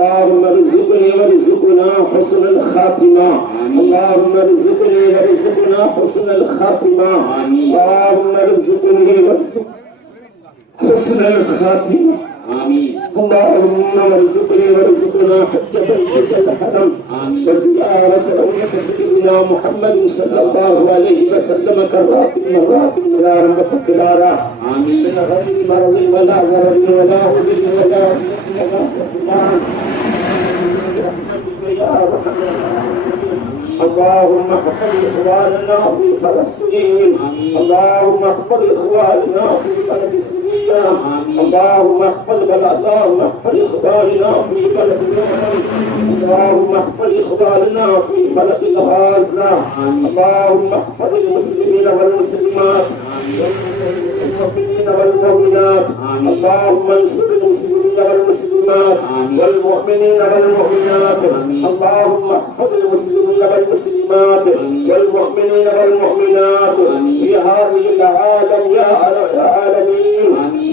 اللهم ارزقني وارزقنا حسن الخاتمه اللهم ارزقني وارزقنا حسن الخاتمه اللهم ارزقني وارزقنا حسن الخاتمه اللهم ارزقني وارزقنا حجة البيت الحرم وزيارة رؤية سيدنا محمد صلى الله عليه وسلم كرات مرات إلى رب الكبار آمين من غير مرض ولا ضرر ولا ولا ولا ولا اللهم احفظ اخواننا في فلسطين اللهم احفظ اخواننا في فلسطين اللهم احفظ بلادنا في اخبارنا في بلد اللهم احفظ اخبارنا في بلد الغازه اللهم احفظ المسلمين والمسلمات والمؤمنين والمؤمنات اللهم انصر المسلمين والمسلمات والمؤمنين والمؤمنات اللهم احفظ المسلمين والمسلمات والمؤمنين والمؤمنات في هذه الاعالي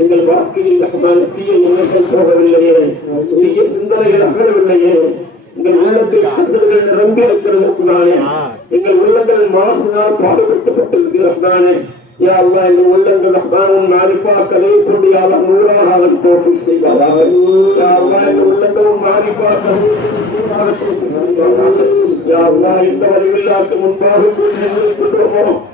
إن الباقي الأحبان في يوم الخوف بالليل وهي سند الأحبان بالليل إن الولد الحزر من رمي أكثر الأحبان إن الولد الماس نار بعد التفكر بالأحبان يا الله إن الولد الأحبان معرفة كليت ربي على نورا هذا التوفيق سيد الله يا الله إن الولد معرفة كليت ربي على نورا هذا التوفيق سيد الله يا الله إن الولد معرفة كليت ربي على نورا هذا التوفيق سيد الله يا الله إن الولد معرفة كليت ربي على نورا هذا التوفيق سيد الله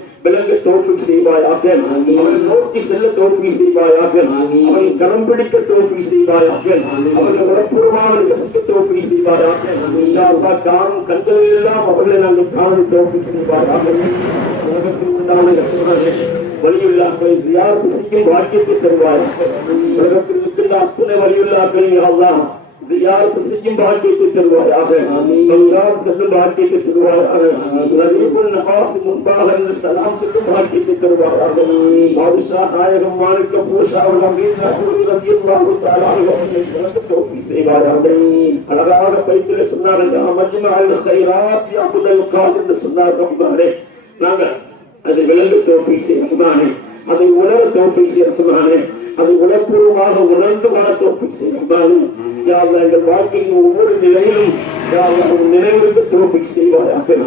بلکہ ٹوپی سے بایا پہ مانگی اور نوٹ کی سلے ٹوپی سے بایا پہ مانگی اور گرمپڑی کے ٹوپی سے بایا پہ مانگی اور گرمپڑی کے ٹوپی سے بایا پہ مانگی ٹوپی سے بایا پہ مانگی یا اوپا کام کندل اللہ مبلے نہ لکھان ٹوپی سے بایا پہ مانگی ولی اللہ کوئی زیارت اسی کے ولی اللہ کوئی اللہ کوئی اللہ کوئی اللہ کوئی اللہ کوئی اللہ اللہ کوئی اللہ یار مسیحیم بات کی تو شروع ہے آمین بلدار جسل بات کی تو شروع ہے آمین غریب النقاب سے منتاہ علیہ السلام سے تو بات کی تو شروع ہے آمین بابشاہ آئے رمان کبور شاہ و نبیر نحور رضی اللہ تعالیٰ عنہ سے بات آمین حلقار پیتر سنہ رجا مجمع الخیرات یا خدا القادر سنہ رب بہرے نامر ازی بلد توفیق سے اتمانے ازی بلد توفیق سے اتمانے அது உணர்பூர்வமாக உணர்ந்து வளர்த்து வாழ்க்கையின் ஒவ்வொரு நிலையிலும் நினைவிற்கு தோப்பிக்கு செய்வாராக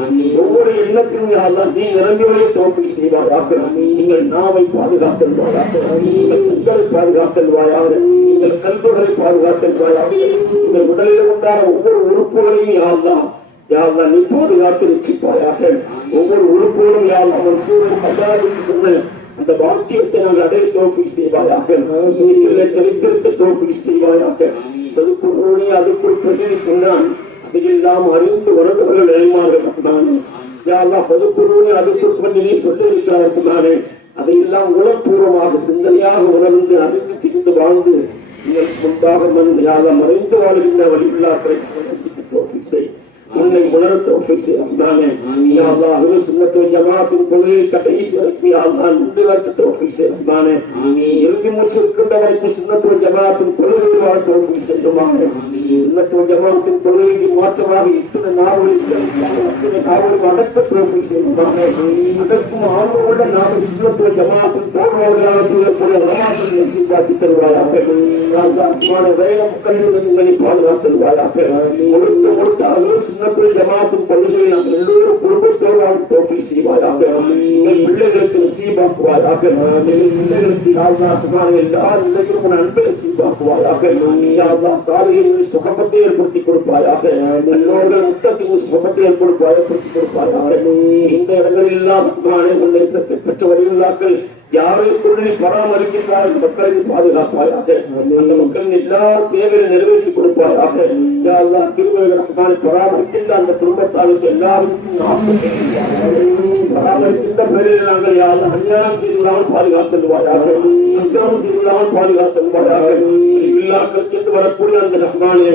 ஒவ்வொரு எண்ணத்திலும் யாரெல்லாம் நீ நிரம்பிகளை தோப்பிக்கு செய்வாராக நீங்கள் நாமை பாதுகாத்தல் உங்களை பாதுகாத்தல் வாயாக நீங்கள் கல்வர்களை பாதுகாத்தல் வாயாக நீங்கள் உடலில் உண்டான ஒவ்வொரு உறுப்புகளையும் யாரெல்லாம் யாரெல்லாம் நீ பாதுகாத்து நிச்சயிப்பாயாக ஒவ்வொரு உறுப்புகளும் யாரும் அவன் சூழல் சொன்ன அந்த பாக்கியத்தை நாங்கள் அடைய தோப்பில் செய்வாயாக தலைக்கிறது தோப்பில் செய்வாயாக அதுக்குள்ளே அதுக்குள் பிரச்சனை சொன்னான் அதையெல்லாம் அறிந்து வரவர்கள் நிலைமாறுகிறான் அதுக்குள் பண்ணியை சொத்தரிக்கிறார் அதையெல்லாம் உளப்பூர்வமாக சிந்தனையாக உணர்ந்து அறிந்து திரிந்து வாழ்ந்து முன்பாக மறைந்து வாழ்கின்ற வழிவில்லா கிடைக்கும் உன்னை உணர தோப்பிட்டு அன்பானே அல்லாஹ் அருள் சின்னத்து ஜமாத்தின் பொழுது கடை சிறப்பி அல்லாஹ் உண்டுகாட்டு தோப்பிட்டு அன்பானே இறுதி முடிச்சிருக்கின்றவருக்கு சின்னத்து ஜமாத்தின் பொழுது வாழ் தோப்பிட்டு செல்லுமாங்க சின்னத்து ஜமாத்தின் பொழுது மாற்றமாக இத்தனை நாவலில் நாவல் வணக்க தோப்பிட்டு செல்லுவாங்க அதற்கும் ஆர்வமுள்ள நாவல் சின்னத்து ஜமாத்தின் போன்றவர்களாக சிந்தாக்கி தருவாராக வேகம் கல்வி உங்களை பாதுகாத்து வாராக ஒழுங்கு கொடுத்த அருள் سبر جماعت پڑھنے اللہ پر بہت دعا کرتے ہیں سی با کے ہم ملے گئے تو سی با کو ادا کر ہمیں ملے گا اللہ سبحان و تعالی لیکن ہم ان پر سی با کو ادا کر ہم یا ساری صحبت کی برکت کو پا یا کہ ہم لوگ مت کی صحبت کی برکت کو پا یا کہ ہم ان کے اللہ سبحان و تعالی யாரை பராமரிக்கின்றார் மக்களை பாதுகாப்பாராக அந்த மக்களின் எல்லா தேவையை நிறைவேற்றி கொடுப்பாராக திருவள்ளுவர் பராமரிக்கின்ற அந்த குடும்பத்தாருக்கு எல்லாருக்கும் பராமரிக்கின்ற பெயரில் நாங்கள் யாரும் அஞ்சாம் தீர்வுலாமல் பாதுகாத்துவாராக அஞ்சாம் தீர்வுலாமல் பாதுகாத்துவாராக இல்லாக்கிட்டு வரக்கூடிய அந்த ரஹ்மானே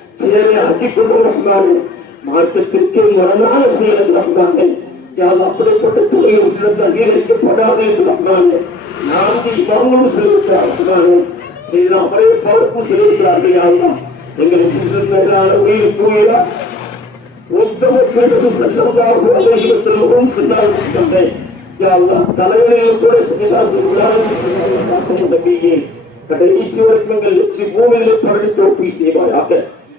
میرے حقیقت کو رکھنا ہے مہار کے پھر کے لئے رہنا ہے سیئے ہے کیا اللہ پر پتہ تو یہ اُس نے تہیر کے پڑھا ہے تو رکھنا ہے نام کی بہنوں سے رکھا ہے سیئے رہا پر ایک فرق کو سے رکھا ہے یا اللہ لیکن اس نے تہیر آ رہا ہے اس نے تہیر آ رہا ہے اس نے تہیر آ رہا ہے اس اللہ تعالیٰ نے ایک اور اس نے تہیر آ رہا ہے کہ اس نے تہیر آ رہا ہے تو اس نے تہیر آ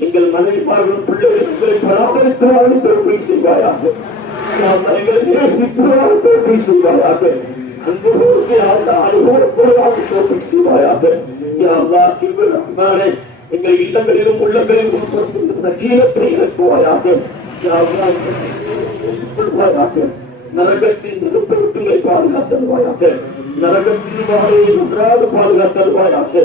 நீங்கள் மனைவிமார்கள் பிள்ளைகள் உங்களை பராமரித்தவர்கள் பெருமை செய்வாயாக பாதுகாத்தல் வாயாக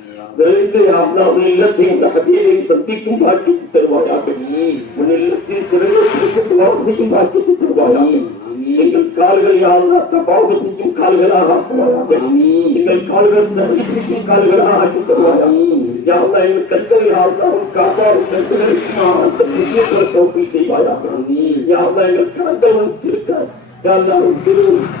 கிரகத்தை ஆண்டா உன்னிலத்தையும் ரகதியையும் சந்திக்கும் பாக்கியத்தை தருவாயாமே உன்னிலத்தில் கிரகத்திற்கு துவாக செய்யும் பாக்கியத்தை தருவாயாமே எங்கள் கால்கள் யாரும் தபாவு செய்யும் கால்களாக எங்கள் கால்கள் நன்றி செய்யும் கால்களாக ஆக்கி தருவாயாமே யாருந்தா எங்கள் கண்கள் யாருந்தாலும் காப்பாறும் கண்களுக்கு நான் அந்த செய்வாயாக யாருந்தா எங்கள் கண்கள் திருக்க யாருந்தாலும் திருவு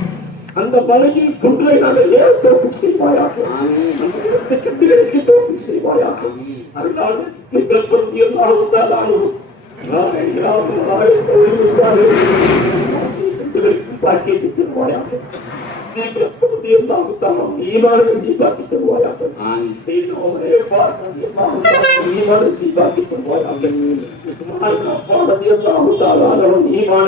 அந்த பகுதியில் குன்றை நாங்கள் ஏற்ற ஈமான சீபாக்கிட்டு போயாக்கள் ஈமான சீபாக்கிட்டு போயாக்கள் ஈமான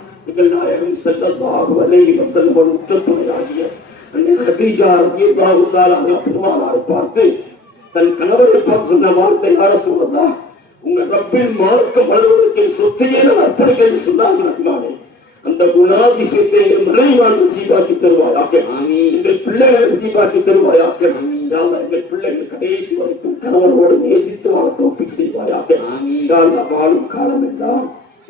நாயகம் செல்ல பாகுவலை வசனம் துணையாகிய கட்டிஜா ரவியை பாகுந்தால் அங்க பெருமானார் பார்த்து தன் கணவரை பார்த்து சொன்ன வார்த்தை யார சொல்றதா உங்க தப்பின் மார்க்க வளர்வதற்கு சொத்தையே நான் அர்த்தம் கேள்வி சொன்னார் அந்த குணாதிசயத்தை மறைவான் சீபாக்கி தருவார் ஆக்கே மாமி எங்கள் பிள்ளைகளை சீபாக்கி தருவார் ஆக்கே மாமி என்றால் எங்கள் பிள்ளைகள் கடைசி வரைக்கும் கணவரோடு நேசித்து வாழ்த்தோப்பி செய்வார் ஆக்கே மாமி என்றால் வாழும் காலம் என்றால்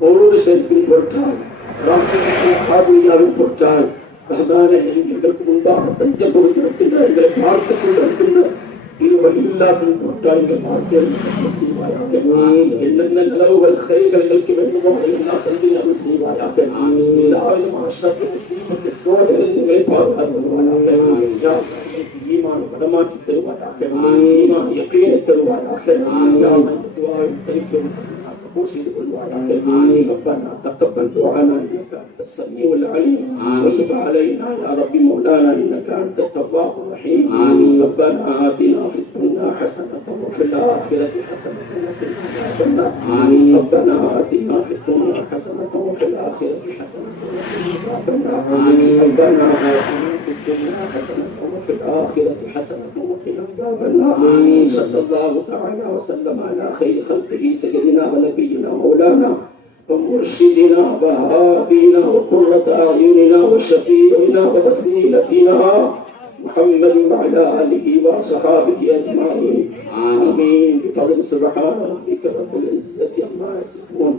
قولوں سے ان کے لئے پڑھتا ہے رامتے ہیں کہ ایک خواب ہوئی جانوں پڑھتا ہے رہدان ہے جن کے دل کو ملتا ہے اپنی جب وہ جب رکھتے جائے گئے پھارت سے کوئی رکھتے جائے گئے یہ وہی کو پڑھتا ہے ہیں کہ اللہ نے اللہ وہ خیر کر گل کے بیٹھے وہ اللہ صلی اللہ کے میں پھارتا کے س ایمان و قدمات كرسي الوعي امين ربنا تقبل دعانا انك السميع العليم امين وتب علينا يا ربي مولانا انك انت التواب الرحيم امين ربنا اتنا في الدنيا حسنه وفي الاخره حسنه وفي آمين ربنا آتنا في الدنيا حسنة وفي الآخرة حسنة آمين ربنا آتنا في الدنيا حسنة وفي الآخرة حسنة وقنا الله تعالى وسلم على خير خلقه سيدنا ونبينا مولانا ومرشدنا وهابينا وقرة أعيننا وشفيعنا ووسيلتنا محمد وعلى آله وصحابه أجمعين آمين بفضل سبحان ربك رب العزة عما يصفون